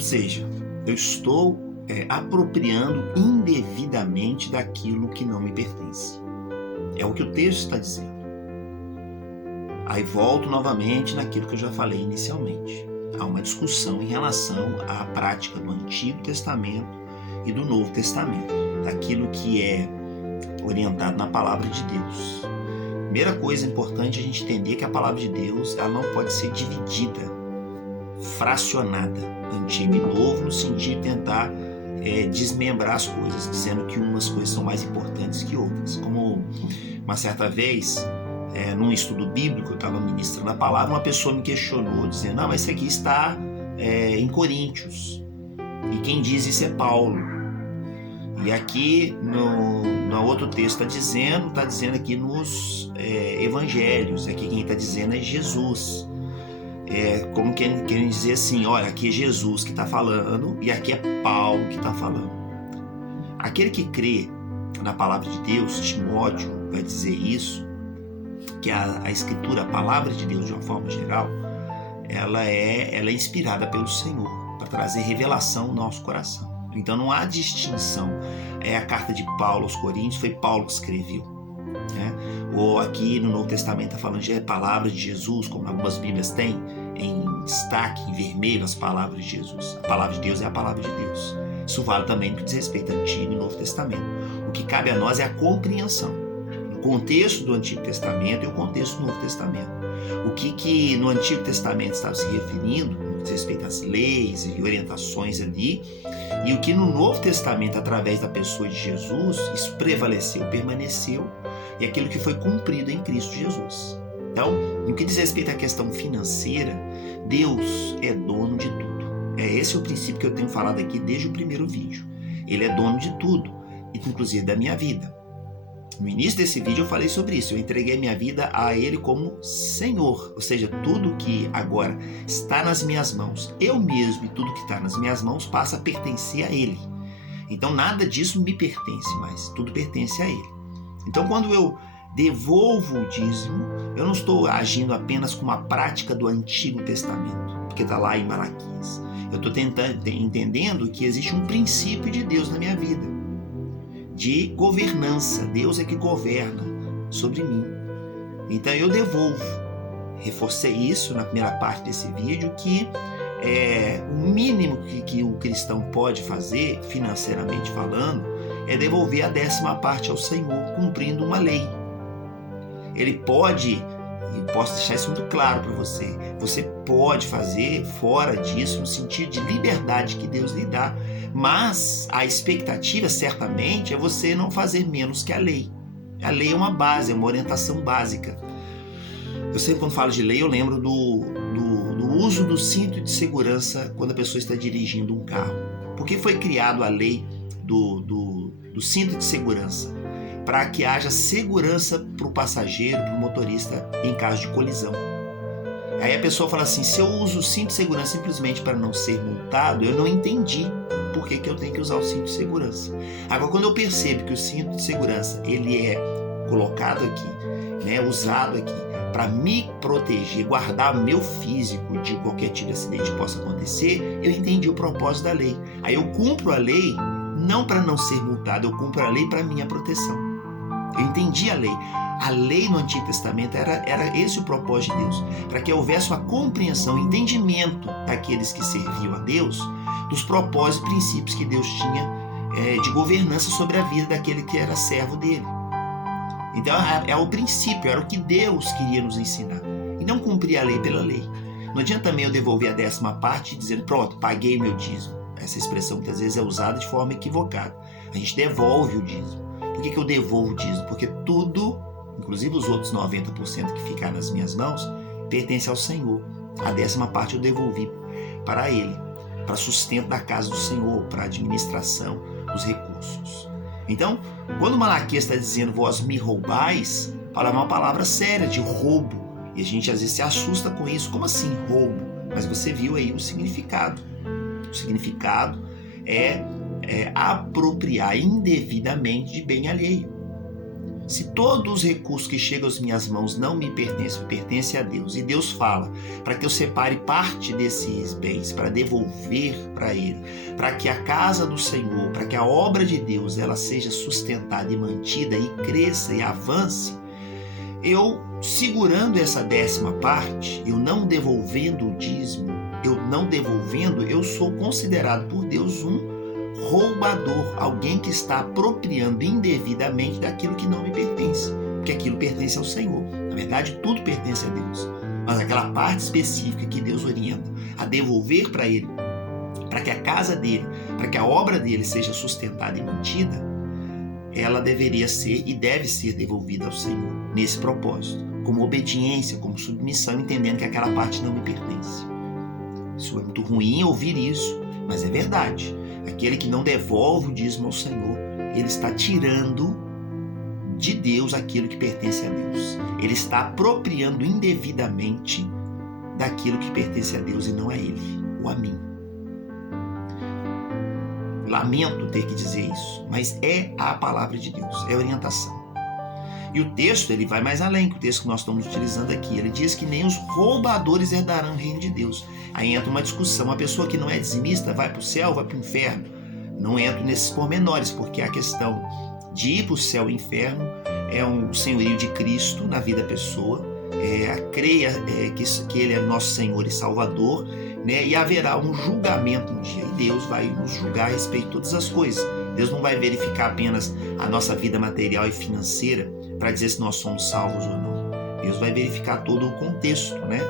seja, eu estou apropriando indevidamente daquilo que não me pertence. É o que o texto está dizendo. Aí volto novamente naquilo que eu já falei inicialmente. Há uma discussão em relação à prática do Antigo Testamento e do Novo Testamento, daquilo que é orientado na Palavra de Deus. Primeira coisa importante a gente entender que a Palavra de Deus ela não pode ser dividida, fracionada, Antigo e Novo, no sentido de tentar desmembrar as coisas, dizendo que umas coisas são mais importantes que outras. Como uma certa vez, num estudo bíblico, eu estava ministrando a palavra, uma pessoa me questionou, dizendo, não, mas isso aqui está em Coríntios, e quem diz isso é Paulo. E aqui no outro texto está dizendo aqui nos evangelhos, aqui quem está dizendo é Jesus. Como querem dizer assim, olha, aqui é Jesus que está falando e aqui é Paulo que está falando. Aquele que crê na palavra de Deus, Timóteo vai dizer isso, que a Escritura, a palavra de Deus de uma forma geral, ela é inspirada pelo Senhor para trazer revelação ao nosso coração. Então não há distinção. A carta de Paulo aos Coríntios foi Paulo que escreveu, né? Ou aqui no Novo Testamento está falando de palavras de Jesus, como algumas Bíblias têm em destaque, em vermelho, as palavras de Jesus. A palavra de Deus é a palavra de Deus. Isso vale também no que diz respeito ao Antigo e Novo Testamento. O que cabe a nós é a compreensão. O contexto do Antigo Testamento e o contexto do Novo Testamento. O que no Antigo Testamento estava se referindo, no que diz respeito às leis e orientações ali, e o que no Novo Testamento, através da pessoa de Jesus, isso prevaleceu, permaneceu, e aquilo que foi cumprido em Cristo Jesus. Então, no que diz respeito à questão financeira, Deus é dono de tudo. Esse é o princípio que eu tenho falado aqui desde o primeiro vídeo. Ele é dono de tudo, inclusive da minha vida. No início desse vídeo eu falei sobre isso, eu entreguei minha vida a Ele como Senhor, ou seja, tudo que agora está nas minhas mãos, eu mesmo e tudo que está nas minhas mãos passa a pertencer a Ele. Então nada disso me pertence mais, tudo pertence a Ele. Então quando eu devolvo o dízimo, eu não estou agindo apenas com uma prática do Antigo Testamento, porque está lá em Malaquias. Eu estou entendendo que existe um princípio de Deus na minha vida, de governança. Deus é que governa sobre mim. Então eu devolvo. Reforcei isso na primeira parte desse vídeo, que o mínimo que o cristão pode fazer, financeiramente falando, é devolver a 10ª parte ao Senhor, cumprindo uma lei. Ele pode, e posso deixar isso muito claro para você, você pode fazer fora disso, no sentido de liberdade que Deus lhe dá, mas a expectativa certamente é você não fazer menos que a lei. A lei é uma base, é uma orientação básica. Eu sempre, quando falo de lei, eu lembro do uso do cinto de segurança quando a pessoa está dirigindo um carro. Por que foi criado a lei do cinto de segurança? Para que haja segurança para o passageiro, para o motorista em caso de colisão. Aí a pessoa fala assim, se eu uso o cinto de segurança simplesmente para não ser multado, eu não entendi por que eu tenho que usar o cinto de segurança. Agora, quando eu percebo que o cinto de segurança ele é colocado aqui, né, usado aqui, para me proteger, guardar meu físico de qualquer tipo de acidente que possa acontecer, eu entendi o propósito da lei. Aí eu cumpro a lei não para não ser multado, eu cumpro a lei para minha proteção. Eu entendi a lei. A lei no Antigo Testamento era esse o propósito de Deus, para que houvesse uma compreensão, entendimento daqueles que serviam a Deus, dos propósitos e princípios que Deus tinha de governança sobre a vida daquele que era servo dele. Então é o princípio, era o que Deus queria nos ensinar, e não cumprir a lei pela lei. Não adianta também eu devolver a 10ª parte dizendo, pronto, paguei meu dízimo. Essa expressão muitas vezes é usada de forma equivocada. A gente devolve o dízimo. Por que eu devolvo o dízimo? Porque tudo, inclusive os outros 90% que ficar nas minhas mãos, pertence ao Senhor. A 10ª parte eu devolvi para Ele, para sustento da casa do Senhor, para administração dos recursos. Então, quando Malaquias está dizendo vós me roubais, fala uma palavra séria de roubo. E a gente às vezes se assusta com isso. Como assim roubo? Mas você viu aí o significado. O significado é apropriar indevidamente de bem alheio. Se todos os recursos que chegam às minhas mãos não me pertencem a Deus, e Deus fala para que eu separe parte desses bens para devolver para Ele, para que a casa do Senhor, para que a obra de Deus ela seja sustentada e mantida e cresça e avance, eu segurando essa 10ª parte, eu não devolvendo o dízimo, eu sou considerado por Deus um roubador, alguém que está apropriando indevidamente daquilo que não me pertence, porque aquilo pertence ao Senhor. Na verdade, tudo pertence a Deus, mas aquela parte específica que Deus orienta a devolver para Ele, para que a casa dele, para que a obra dele seja sustentada e mantida, ela deveria ser e deve ser devolvida ao Senhor, nesse propósito, como obediência, como submissão, entendendo que aquela parte não me pertence. Isso é muito ruim ouvir isso, mas é verdade. Aquele que não devolve o dízimo ao Senhor, ele está tirando de Deus aquilo que pertence a Deus. Ele está apropriando indevidamente daquilo que pertence a Deus e não a ele, ou a mim. Lamento ter que dizer isso, mas é a palavra de Deus, é a orientação. E o texto, ele vai mais além que o texto que nós estamos utilizando aqui. Ele diz que nem os roubadores herdarão o reino de Deus. Aí entra uma discussão. Uma pessoa que não é dizimista vai para o céu, vai para o inferno. Não entro nesses pormenores, porque a questão de ir para o céu e inferno é um senhorio de Cristo na vida da pessoa. Creia que Ele é nosso Senhor e Salvador, né? E haverá um julgamento um dia. E Deus vai nos julgar a respeito de todas as coisas. Deus não vai verificar apenas a nossa vida material e financeira para dizer se nós somos salvos ou não. Deus vai verificar todo o contexto, né?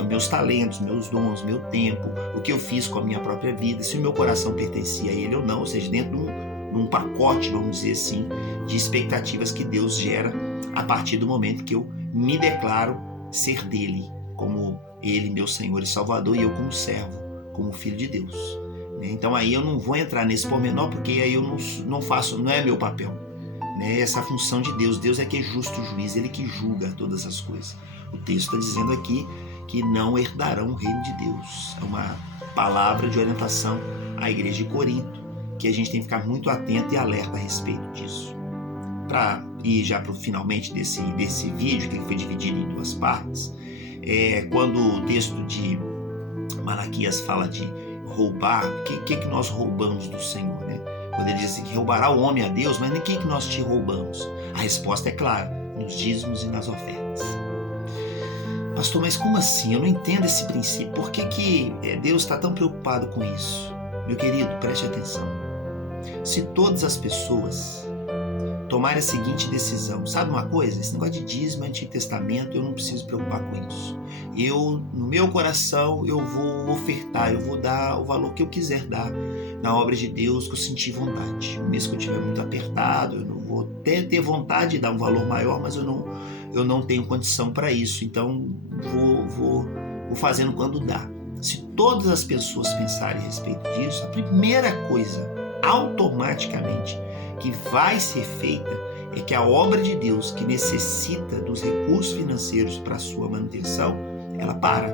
Os meus talentos, meus dons, meu tempo, o que eu fiz com a minha própria vida, se o meu coração pertencia a Ele ou não, ou seja, dentro de um pacote, vamos dizer assim, de expectativas que Deus gera a partir do momento que eu me declaro ser dele, como Ele, meu Senhor e Salvador, e eu como servo, como filho de Deus. Então aí eu não vou entrar nesse pormenor, porque aí eu não faço, não é meu papel. Essa função de Deus. Deus é que é justo juiz, Ele que julga todas as coisas. O texto está dizendo aqui que não herdarão o reino de Deus. É uma palavra de orientação à igreja de Corinto, que a gente tem que ficar muito atento e alerta a respeito disso. Para ir já para o finalmente desse vídeo, que ele foi dividido em 2 partes, quando o texto de Malaquias fala de roubar, o que nós roubamos do Senhor, né? Quando ele diz assim, que roubará o homem a Deus, mas nem que nós te roubamos? A resposta é clara, nos dízimos e nas ofertas. Pastor, mas como assim? Eu não entendo esse princípio. Por que Deus está tão preocupado com isso? Meu querido, preste atenção. Se todas as pessoas tomarem a seguinte decisão, sabe uma coisa? Esse negócio de dízimo, Antigo Testamento, eu não preciso preocupar com isso. No meu coração, eu vou ofertar, eu vou dar o valor que eu quiser dar na obra de Deus, que eu sentir vontade. Mesmo que eu estiver muito apertado, eu não vou até ter vontade de dar um valor maior, mas eu não tenho condição para isso. Então, vou fazendo quando dá. Se todas as pessoas pensarem a respeito disso, a primeira coisa, automaticamente, que vai ser feita é que a obra de Deus, que necessita dos recursos financeiros para a sua manutenção, ela para.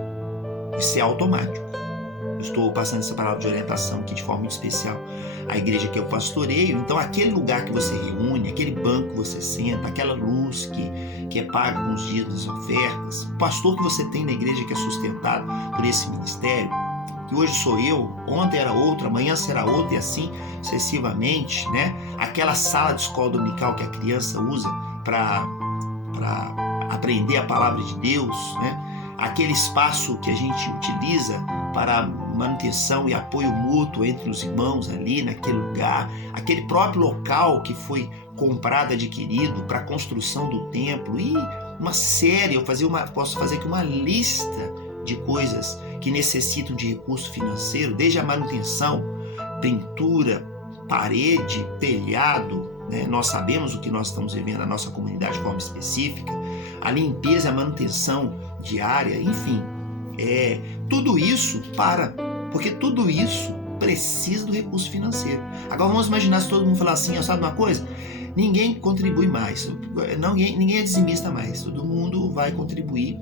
Isso é automático. Eu estou passando essa palavra de orientação aqui de forma muito especial à igreja que eu pastoreio. Então, aquele lugar que você reúne, aquele banco que você senta, aquela luz que é paga com os dias das ofertas, o pastor que você tem na igreja que é sustentado por esse ministério, que hoje sou eu, ontem era outro, amanhã será outro e assim sucessivamente, né? Aquela sala de escola dominical que a criança usa para aprender a palavra de Deus, né? Aquele espaço que a gente utiliza para manutenção e apoio mútuo entre os irmãos ali naquele lugar, aquele próprio local que foi comprado, adquirido para a construção do templo e uma série, posso fazer aqui uma lista de coisas que necessitam de recurso financeiro, desde a manutenção, pintura, parede, telhado, né? Nós sabemos o que nós estamos vivendo na nossa comunidade de forma específica, a limpeza, a manutenção diária, enfim, tudo isso porque tudo isso precisa do recurso financeiro. Agora vamos imaginar se todo mundo falar assim, sabe uma coisa? Ninguém contribui mais, ninguém é dizimista mais, todo mundo vai contribuir,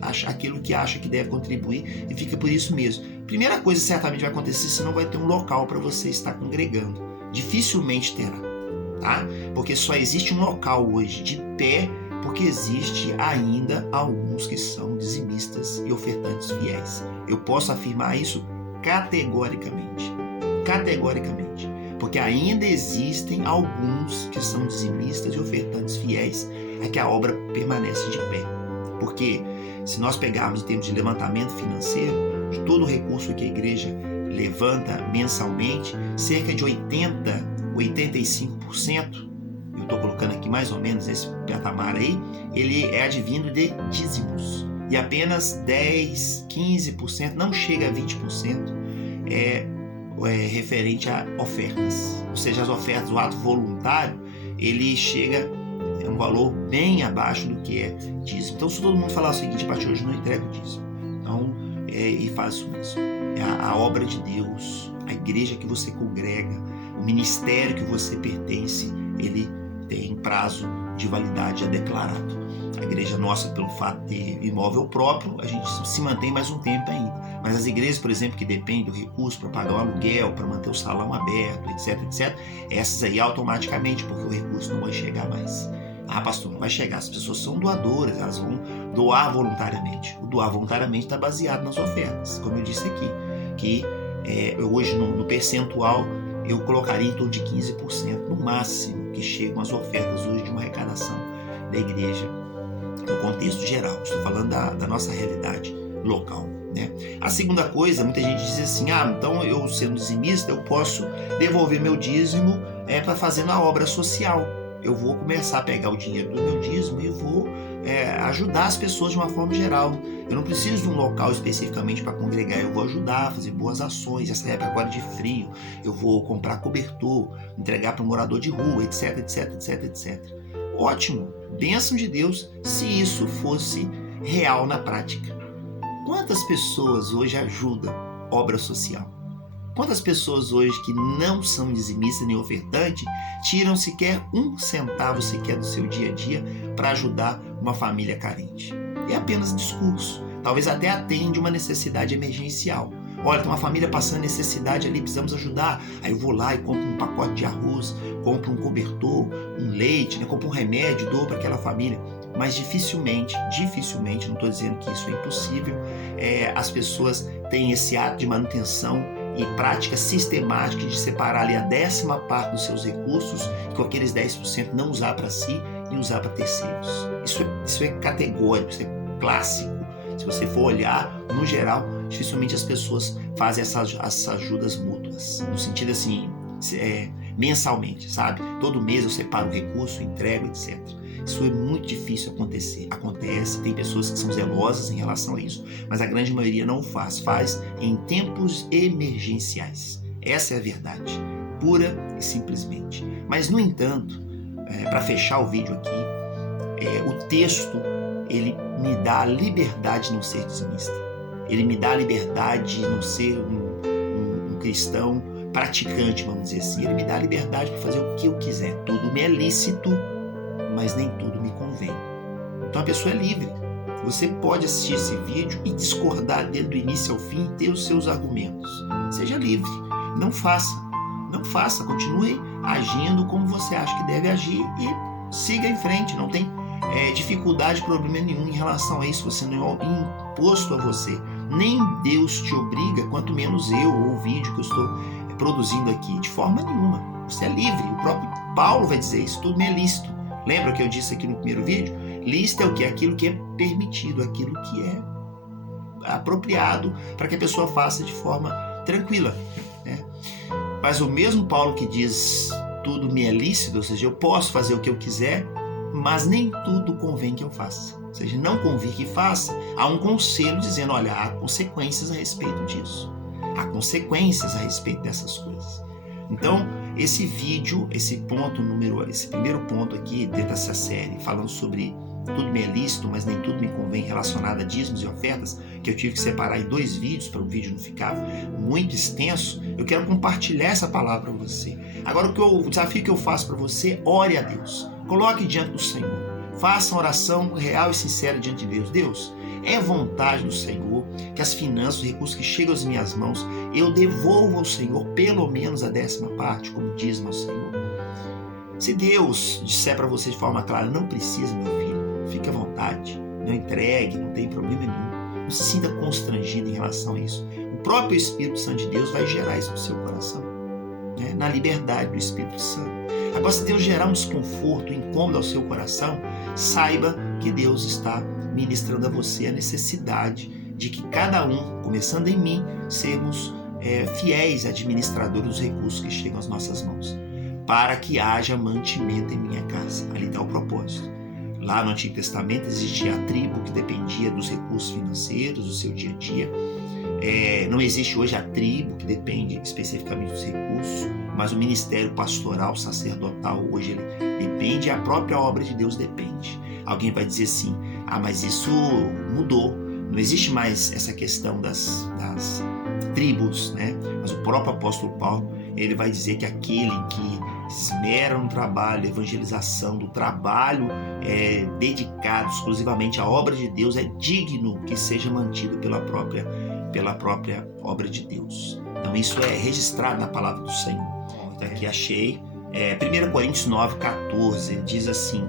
aquilo que acha que deve contribuir e fica por isso mesmo. Primeira coisa certamente vai acontecer, você não vai ter um local para você estar congregando, dificilmente terá. tá? Porque só existe um local hoje de pé, porque existe ainda alguns que são dizimistas e ofertantes fiéis. Eu posso afirmar isso categoricamente. Categoricamente. Porque ainda existem alguns que são dizimistas e ofertantes fiéis a que a obra permanece de pé. Porque se nós pegarmos em termos de levantamento financeiro, de todo o recurso que a igreja levanta mensalmente, cerca de 85%, eu estou colocando aqui mais ou menos esse patamar aí, ele é advindo de dízimos. E apenas 10, 15%, não chega a 20%, é referente a ofertas. Ou seja, as ofertas, o ato voluntário, ele chega a um valor bem abaixo do que é dízimo. Então, se todo mundo falar o seguinte, a partir de hoje não entrego dízimo. Então, e faço isso. É a obra de Deus, a igreja que você congrega, o ministério que você pertence, ele tem prazo de validade já declarado. A igreja nossa, pelo fato de ter imóvel próprio, a gente se mantém mais um tempo ainda. Mas as igrejas, por exemplo, que dependem do recurso para pagar o aluguel, para manter o salão aberto, etc, etc, essas aí automaticamente, porque o recurso não vai chegar mais. Ah, pastor, não vai chegar. As pessoas são doadoras, elas vão doar voluntariamente. O doar voluntariamente está baseado nas ofertas, como eu disse aqui, que hoje no percentual eu colocaria em torno de 15% no máximo que chegam as ofertas hoje de uma arrecadação da igreja no contexto geral. Estou falando da nossa realidade local, né? A segunda coisa, muita gente diz assim, então eu sendo dizimista, eu posso devolver meu dízimo para fazer uma obra social. Eu vou começar a pegar o dinheiro do meu dízimo e vou ajudar as pessoas de uma forma geral. Eu não preciso de um local especificamente para congregar, eu vou ajudar, fazer boas ações. Essa época agora de frio, eu vou comprar cobertor, entregar para um morador de rua, etc, etc, etc, etc. Ótimo, bênção de Deus se isso fosse real na prática. Quantas pessoas hoje ajudam obra social? Quantas pessoas hoje que não são dizimistas nem ofertantes tiram sequer um centavo sequer do seu dia a dia para ajudar uma família carente? É apenas discurso. Talvez até atende uma necessidade emergencial. Olha, tem uma família passando necessidade ali, precisamos ajudar. Aí eu vou lá e compro um pacote de arroz, compro um cobertor, um leite, compro um remédio, dou para aquela família. Mas dificilmente, não estou dizendo que isso é impossível, as pessoas têm esse ato de manutenção e prática sistemática de separar ali a 10ª parte dos seus recursos, com aqueles 10% não usar para si e usar para terceiros. Isso é categórico, isso é clássico. Se você for olhar, no geral, dificilmente as pessoas fazem essas ajudas mútuas, no sentido assim, mensalmente, sabe? Todo mês eu separo o recurso, entrego, etc. Isso é muito difícil acontecer. Acontece, tem pessoas que são zelosas em relação a isso, mas a grande maioria não faz em tempos emergenciais. Essa é a verdade, pura e simplesmente. Mas, no entanto, para fechar o vídeo aqui, o texto, ele me dá a liberdade de não ser dizimista. Ele me dá a liberdade de não ser um cristão praticante, vamos dizer assim. Ele me dá a liberdade para fazer o que eu quiser. Tudo me é lícito, mas nem tudo me convém. Então a pessoa é livre. Você pode assistir esse vídeo e discordar dele do início ao fim e ter os seus argumentos. Seja livre. Não faça. Continue agindo como você acha que deve agir e siga em frente. Não tem dificuldade, problema nenhum em relação a isso. Você não é imposto a você. Nem Deus te obriga, quanto menos eu ou o vídeo que eu estou produzindo aqui. De forma nenhuma. Você é livre. O próprio Paulo vai dizer isso. Tudo me é lícito. Lembra que eu disse aqui no primeiro vídeo? Lícito é o quê? Aquilo que é permitido, aquilo que é apropriado para que a pessoa faça de forma tranquila, né? Mas o mesmo Paulo que diz tudo me é lícito, ou seja, eu posso fazer o que eu quiser, mas nem tudo convém que eu faça. Ou seja, não convém que faça, há um conselho dizendo, olha, há consequências a respeito disso. Há consequências a respeito dessas coisas. Então, esse vídeo, esse primeiro ponto aqui dentro dessa série, falando sobre tudo me é lícito, mas nem tudo me convém relacionado a dízimos e ofertas, que eu tive que separar em 2 vídeos para o vídeo não ficar muito extenso, eu quero compartilhar essa palavra para você. Agora, o desafio que eu faço para você, ore a Deus. Coloque diante do Senhor. Faça uma oração real e sincera diante de Deus. Deus, é vontade do Senhor que as finanças, os recursos que chegam às minhas mãos, eu devolvo ao Senhor pelo menos a 10ª parte, como dízimo ao Senhor. Se Deus disser para você de forma clara, não precisa, meu filho, fique à vontade, não entregue, não tem problema nenhum, não se sinta constrangido em relação a isso. O próprio Espírito Santo de Deus vai gerar isso no seu coração, né? Na liberdade do Espírito Santo. Agora, se Deus gerar um desconforto, um incômodo ao seu coração, saiba que Deus está ministrando a você a necessidade de que cada um, começando em mim, sermos fiéis administradores dos recursos que chegam às nossas mãos, para que haja mantimento em minha casa. Ali está o propósito. Lá no Antigo Testamento existia a tribo que dependia dos recursos financeiros do seu dia a dia. Não existe hoje a tribo que depende especificamente dos recursos, mas o ministério pastoral, sacerdotal, hoje ele depende e a própria obra de Deus depende. Alguém vai dizer assim, mas isso mudou, não existe mais essa questão das tribos, né? Mas o próprio apóstolo Paulo, ele vai dizer que aquele que esmera no trabalho, evangelização, do trabalho dedicado exclusivamente à obra de Deus, é digno que seja mantido pela própria obra de Deus. Então isso é registrado na palavra do Senhor. Então aqui achei, 1 Coríntios 9,14, ele diz assim,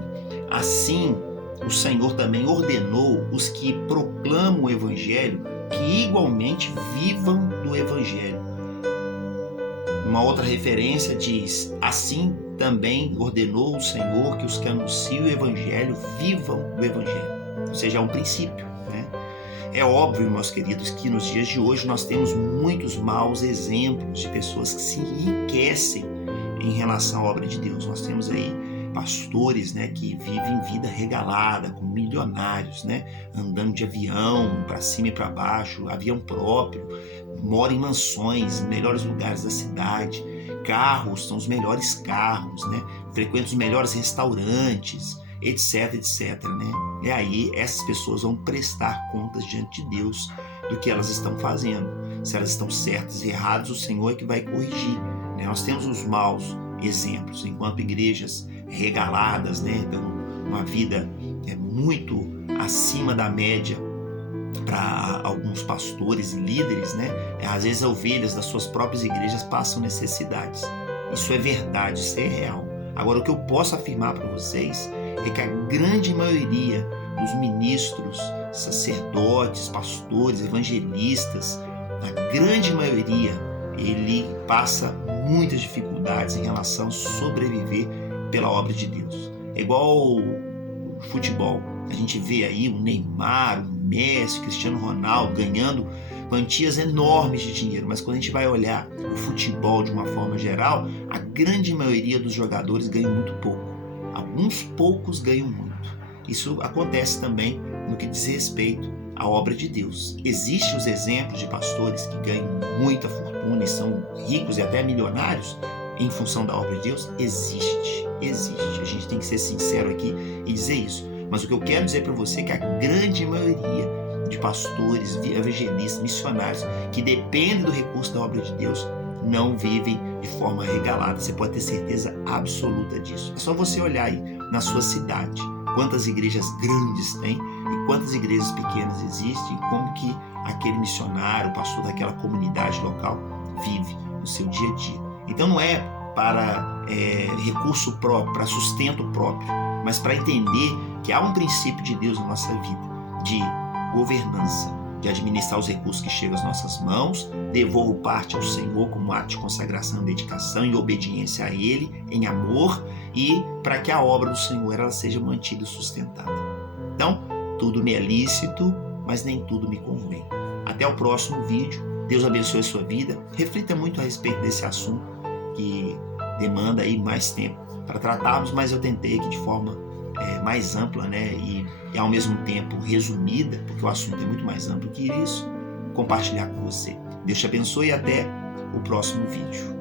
assim o Senhor também ordenou os que proclamam o Evangelho que igualmente vivam do Evangelho. Uma outra referência diz, assim também ordenou o Senhor que os que anunciam o Evangelho vivam do Evangelho. Ou seja, é um princípio, né? É óbvio, meus queridos, que nos dias de hoje nós temos muitos maus exemplos de pessoas que se enriquecem em relação à obra de Deus. Nós temos aí pastores, né, que vivem vida regalada, como milionários, né, andando de avião para cima e para baixo, avião próprio, moram em mansões, melhores lugares da cidade, carros, são os melhores carros, né, frequentam os melhores restaurantes, etc, etc, né? E aí essas pessoas vão prestar contas diante de Deus do que elas estão fazendo. Se elas estão certas e erradas, o Senhor é que vai corrigir, né? Nós temos os maus exemplos, enquanto igrejas regaladas, né, dão uma vida muito acima da média para alguns pastores e líderes, né? Às vezes ovelhas das suas próprias igrejas passam necessidades. Isso é verdade, isso é real. Agora, o que eu posso afirmar para vocês é que a grande maioria dos ministros, sacerdotes, pastores, evangelistas, a grande maioria, ele passa muitas dificuldades em relação a sobreviver pela obra de Deus. É igual o futebol. A gente vê aí o Neymar, o Messi, o Cristiano Ronaldo ganhando quantias enormes de dinheiro, mas quando a gente vai olhar o futebol de uma forma geral, a grande maioria dos jogadores ganham muito pouco. Alguns poucos ganham muito. Isso acontece também no que diz respeito à obra de Deus. Existem os exemplos de pastores que ganham muita fortuna e são ricos e até milionários em função da obra de Deus? Existe. A gente tem que ser sincero aqui e dizer isso. Mas o que eu quero dizer para você é que a grande maioria de pastores, evangelistas, missionários que dependem do recurso da obra de Deus não vivem de forma regalada. Você pode ter certeza absoluta disso. É só você olhar aí na sua cidade quantas igrejas grandes tem e quantas igrejas pequenas existem e como que aquele missionário, o pastor daquela comunidade local vive no seu dia a dia. Então não é para recurso próprio, para sustento próprio, mas para entender que há um princípio de Deus na nossa vida, de governança, de administrar os recursos que chegam às nossas mãos, devolvo parte ao Senhor como ato de consagração, dedicação e obediência a Ele, em amor, e para que a obra do Senhor ela seja mantida e sustentada. Então, tudo me é lícito, mas nem tudo me convém. Até o próximo vídeo. Deus abençoe a sua vida. Reflita muito a respeito desse assunto que demanda aí mais tempo para tratarmos, mas eu tentei aqui de forma mais ampla, né, e ao mesmo tempo resumida, porque o assunto é muito mais amplo que isso, compartilhar com você. Deus te abençoe e até o próximo vídeo.